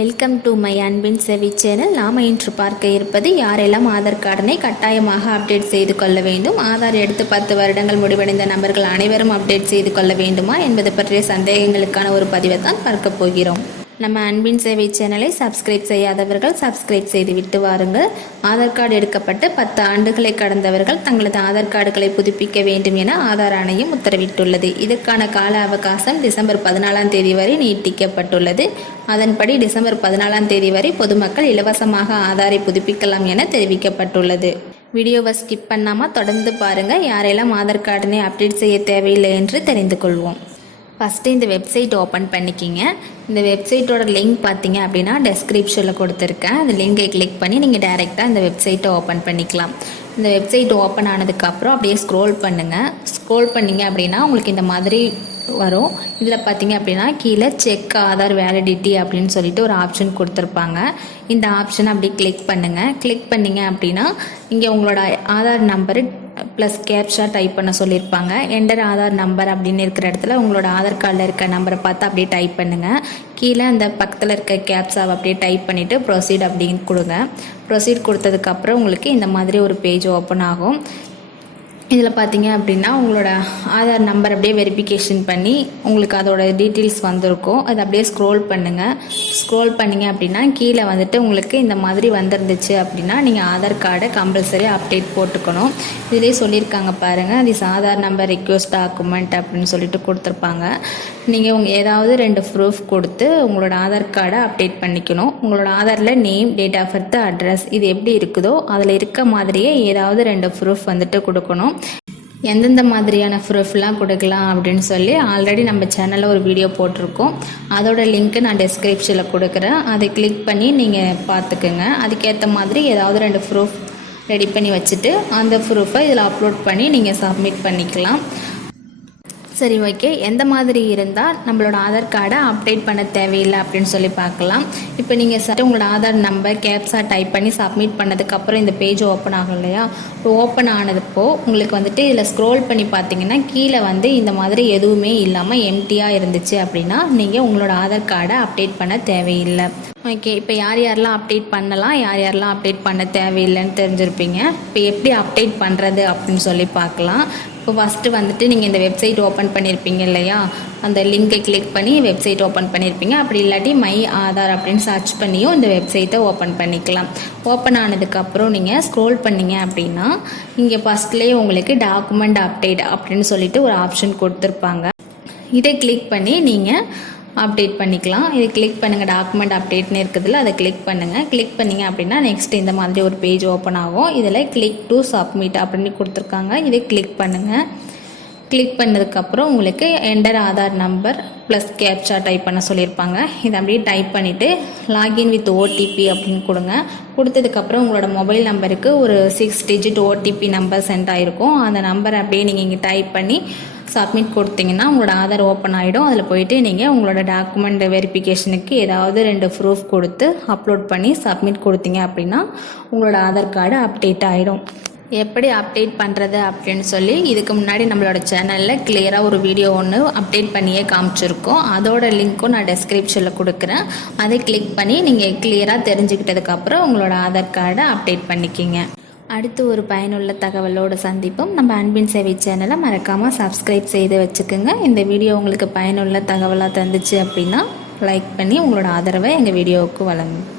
Welcome to my அன்பின் செவி channel. நாம் இன்று பார்க்க இருப்பது யாரெல்லாம் ஆதார் கார்டனை கட்டாயமாக அப்டேட் செய்து கொள்ள வேண்டும், ஆதார் எடுத்து 10 வருடங்கள் முடிவடைந்த நபர்கள் அனைவரும் அப்டேட் செய்து கொள்ள வேண்டுமா என்பது பற்றிய சந்தேகங்களுக்கான ஒரு பதிவை தான் பார்க்க போகிறோம். நம்ம அன்பின் சேவை சேனலை சப்ஸ்கிரைப் செய்யாதவர்கள் சப்ஸ்கிரைப் செய்து விட்டு வாருங்கள். ஆதார் கார்டு எடுக்கப்பட்டு 10 ஆண்டுகளை கடந்தவர்கள் தங்களது ஆதார் கார்டுகளை புதுப்பிக்க வேண்டும் என ஆதார் ஆணையம் உத்தரவிட்டுள்ளது. இதற்கான கால அவகாசம் டிசம்பர் 14ஆம் தேதி வரை நீட்டிக்கப்பட்டுள்ளது. அதன்படி டிசம்பர் 14ஆம் தேதி வரை பொதுமக்கள் இலவசமாக ஆதாரை புதுப்பிக்கலாம் என தெரிவிக்கப்பட்டுள்ளது. வீடியோவை ஸ்கிப் பண்ணாமல் தொடர்ந்து பாருங்கள். யாரெல்லாம் ஆதார் கார்டனை அப்டேட் செய்ய தேவையில்லை என்று தெரிந்து கொள்வோம். ஃபஸ்ட்டு இந்த வெப்சைட் ஓப்பன் பண்ணிக்கிங்க. இந்த வெப்சைட்டோட லிங்க் பார்த்தீங்க அப்படின்னா டெஸ்கிரிப்ஷனில் கொடுத்துருக்கேன். அந்த லிங்கை கிளிக் பண்ணி நீங்கள் டைரெக்டாக இந்த வெப்சைட்டை ஓப்பன் பண்ணிக்கலாம். இந்த வெப்சைட் ஓப்பன் ஆனதுக்கப்புறம் அப்படியே ஸ்க்ரோல் பண்ணுங்கள். ஸ்க்ரோல் பண்ணிங்க அப்படின்னா உங்களுக்கு இந்த மாதிரி வரும். இதில் பார்த்தீங்க அப்படின்னா கீழே செக் ஆதார் வேலிடிட்டி அப்படின்னு சொல்லிட்டு ஒரு ஆப்ஷன் கொடுத்துருப்பாங்க. இந்த ஆப்ஷனை அப்படி கிளிக் பண்ணுங்கள். கிளிக் பண்ணிங்க அப்படின்னா இங்கே உங்களோட Aadhaar number plus captcha type பண்ண சொல்லியிருப்பாங்க. என்டர் ஆதார் நம்பர் அப்படின்னு இருக்கிற இடத்துல உங்களோட ஆதார் கார்டில் இருக்க நம்பரை பார்த்து அப்படியே டைப் பண்ணுங்கள். கீழே அந்த பக்கத்தில் இருக்க கேப்ஷாவை அப்படியே டைப் பண்ணிவிட்டு ப்ரொசீட் அப்படின்னு கொடுங்க. ப்ரொசீட் கொடுத்ததுக்கப்புறம் உங்களுக்கு இந்த மாதிரி ஒரு பேஜ் ஓப்பன் ஆகும். இதில் பார்த்தீங்க அப்படின்னா உங்களோட ஆதார் நம்பர் அப்படியே வெரிஃபிகேஷன் பண்ணி உங்களுக்கு அதோட டீட்டெயில்ஸ் வந்திருக்கும். அதை அப்படியே ஸ்க்ரோல் பண்ணுங்கள். ஸ்க்ரோல் பண்ணிங்க அப்படின்னா கீழே வந்துட்டு உங்களுக்கு இந்த மாதிரி வந்துருந்துச்சு அப்படின்னா நீங்கள் ஆதார் கார்டை கம்பல்சரி அப்டேட் போட்டுக்கணும். இதிலே சொல்லியிருக்காங்க பாருங்கள், this Aadhaar number request document அப்படின்னு சொல்லிட்டு கொடுத்துருப்பாங்க. நீங்கள் ஏதாவது 2 ப்ரூஃப் கொடுத்து உங்களோட ஆதார் கார்டை அப்டேட் பண்ணிக்கணும். உங்களோட ஆதாரில் name, date of birth, address இது எப்படி இருக்குதோ அதில் இருக்க மாதிரியே ஏதாவது 2 ப்ரூஃப் வந்துட்டு கொடுக்கணும். எந்தெந்த மாதிரியான ப்ரூஃப்லாம் கொடுக்கலாம் அப்படின்னு சொல்லி ஆல்ரெடி நம்ம சேனலில் ஒரு வீடியோ போட்டிருக்கோம். அதோட லிங்க்கு நான் டெஸ்கிரிப்ஷனில் கொடுக்குறேன். அதை கிளிக் பண்ணி நீங்கள் பார்த்துக்குங்க. அதுக்கேற்ற மாதிரி ஏதாவது 2 ப்ரூஃப் ரெடி பண்ணி வச்சுட்டு அந்த ப்ரூஃபை இதில் அப்லோட் பண்ணி நீங்கள் சப்மிட் பண்ணிக்கலாம். சரி, ஓகே. எந்த மாதிரி இருந்தால் நம்மளோட ஆதார் கார்டை அப்டேட் பண்ண தேவையில்லை அப்படின்னு சொல்லி பார்க்கலாம். இப்போ நீங்கள் உங்களோட ஆதார் நம்பர் கேப்ஸா டைப் பண்ணி சப்மிட் பண்ணதுக்கப்புறம் இந்த பேஜ் ஓப்பன் ஆகும் இல்லையா? இப்போ ஓப்பன் ஆனதுப்போ உங்களுக்கு வந்துட்டு இதில் ஸ்க்ரோல் பண்ணி பார்த்தீங்கன்னா கீழே வந்து இந்த மாதிரி எதுவுமே இல்லாமல் எம்டியாக இருந்துச்சு அப்படின்னா நீங்கள் உங்களோட ஆதார் கார்டை அப்டேட் பண்ண தேவையில்லை. ஓகே, இப்போ யார் யாரெல்லாம் அப்டேட் பண்ணலாம், யார் யாரெல்லாம் அப்டேட் பண்ண தேவையில்லைன்னு தெரிஞ்சிருப்பீங்க. இப்போ எப்படி அப்டேட் பண்ணுறது அப்படின்னு சொல்லி பார்க்கலாம். இப்போ ஃபஸ்ட்டு வந்துட்டு நீங்கள் இந்த வெப்சைட் ஓப்பன் பண்ணியிருப்பீங்க இல்லையா? அந்த லிங்கை கிளிக் பண்ணி வெப்சைட் ஓப்பன் பண்ணியிருப்பீங்க. அப்படி இல்லாட்டி மை ஆதார் அப்படின்னு சர்ச் பண்ணியும் இந்த வெப்சைட்டை ஓப்பன் பண்ணிக்கலாம். ஓப்பன் ஆனதுக்கப்புறம் நீங்கள் ஸ்க்ரோல் பண்ணிங்க அப்படின்னா இங்கே ஃபஸ்ட்லேயே உங்களுக்கு டாக்குமெண்ட் அப்டேட் அப்படின்னு சொல்லிட்டு ஒரு ஆப்ஷன் கொடுத்துருப்பாங்க. இதை கிளிக் பண்ணி நீங்கள் அப்டேட் பண்ணிக்கலாம். இதை கிளிக் பண்ணுங்கள். டாக்குமெண்ட் அப்டேட்னு இருக்குதுல்ல, அதை கிளிக் பண்ணுங்கள். கிளிக் பண்ணிங்க அப்படின்னா நெக்ஸ்ட் இந்த மாதிரி ஒரு பேஜ் ஓப்பன் ஆகும். இதில் கிளிக் டு சப்மிட் அப்படின்னு கொடுத்துருக்காங்க. இதை கிளிக் பண்ணுங்கள். கிளிக் பண்ணதுக்கப்புறம் உங்களுக்கு enter Aadhaar number plus captcha type பண்ண சொல்லியிருப்பாங்க. இதை அப்படியே டைப் பண்ணிவிட்டு லாகின் வித் ஓடிபி அப்படின்னு கொடுங்க. கொடுத்ததுக்கப்புறம் உங்களோட மொபைல் நம்பருக்கு ஒரு 6 டிஜிட் ஓடிபி நம்பர் சென்ட் ஆகிருக்கும். அந்த நம்பரை அப்படியே நீங்கள் இங்கே டைப் பண்ணி சப்மிட் கொடுத்தீங்கன்னா உங்களோட ஆதார் ஓப்பன் ஆகிடும். அதில் போயிட்டு நீங்கள் உங்களோட டாக்குமெண்ட் வெரிஃபிகேஷனுக்கு ஏதாவது 2 ப்ரூஃப் கொடுத்து அப்லோட் பண்ணி சப்மிட் கொடுத்தீங்க அப்படின்னா உங்களோட ஆதார் கார்டு அப்டேட் ஆகிடும். எப்படி அப்டேட் பண்ணுறது அப்படின்னு சொல்லி இதுக்கு முன்னாடி நம்மளோட சேனலில் கிளியராக ஒரு வீடியோ ஒன்று அப்டேட் பண்ணியே காமிச்சிருக்கோம். அதோட லிங்க்கும் நான் டெஸ்கிரிப்ஷனில் கொடுக்குறேன். அதை கிளிக் பண்ணி நீங்கள் கிளியராக தெரிஞ்சுக்கிட்டதுக்கப்புறம் உங்களோட ஆதார் கார்டை அப்டேட் பண்ணிக்கிங்க. அடுத்து ஒரு பயனுள்ள தகவலோடு சந்திப்போம். நம்ம அன்பின் சேவை சேனலை மறக்காமல் சப்ஸ்கிரைப் செய்து வச்சுக்கோங்க. இந்த வீடியோ உங்களுக்கு பயனுள்ள தகவலாக தந்துச்சு அப்படின்னா லைக் பண்ணி உங்களோட ஆதரவை எங்கள் வீடியோவுக்கு வழங்குங்க.